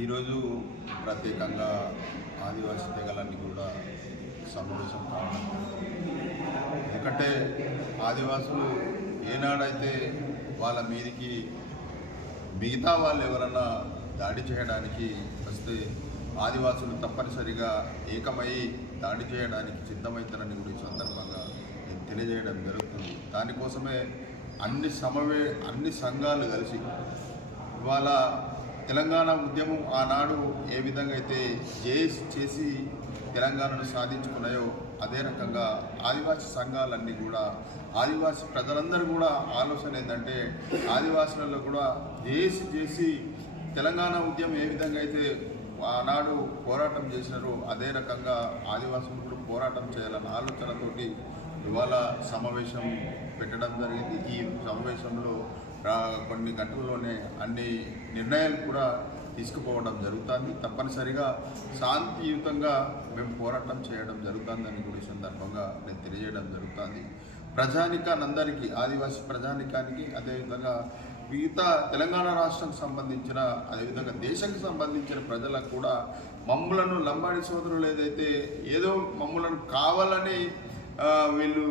ఈరోజు ప్రత్యేకంగా ఆదివాసీ తెగలన్నీ కూడా సమావేశం కావడం. ఎందుకంటే ఆదివాసులు ఏనాడైతే వాళ్ళ మీదికి మిగతా వాళ్ళు ఎవరన్నా దాడి చేయడానికి వస్తే ఆదివాసులు తప్పనిసరిగా ఏకమై దాడి చేయడానికి సిద్ధమవుతారని కూడా ఈ సందర్భంగా నేను తెలియజేయడం జరుగుతుంది. దానికోసమే అన్ని సంఘాలు కలిసి ఇవాళ తెలంగాణ ఉద్యమం ఆనాడు ఏ విధంగా అయితే చేసి తెలంగాణను సాధించుకున్నాయో అదే రకంగా ఆదివాసీ సంఘాలన్నీ కూడా ఆదివాసీ ప్రజలందరూ కూడా ఆలోచన ఏంటంటే ఆదివాసులలో కూడా చేసి తెలంగాణ ఉద్యమం ఏ విధంగా అయితే ఆనాడు పోరాటం చేసినారో అదే రకంగా ఆదివాసులు కూడా పోరాటం చేయాలన్న ఆలోచనతోటి ఇవాళ సమావేశం పెట్టడం జరిగింది. ఈ సమావేశంలో కొన్ని గంటల్లోనే అన్ని నిర్ణయాలు కూడా తీసుకుపోవడం జరుగుతుంది. తప్పనిసరిగా శాంతియుతంగా మేము పోరాటం చేయడం జరుగుతుందని కూడా ఈ సందర్భంగా నేను తెలియజేయడం జరుగుతుంది. ప్రజానికానందరికీ ఆదివాసీ ప్రజానికానికి అదేవిధంగా మిగతా తెలంగాణ రాష్ట్రం సంబంధించిన అదేవిధంగా దేశానికి సంబంధించిన ప్రజలకు కూడా మమ్ములను లంబాడి సోదరులు ఏదైతే ఏదో మమ్ములను కావాలని వీళ్ళు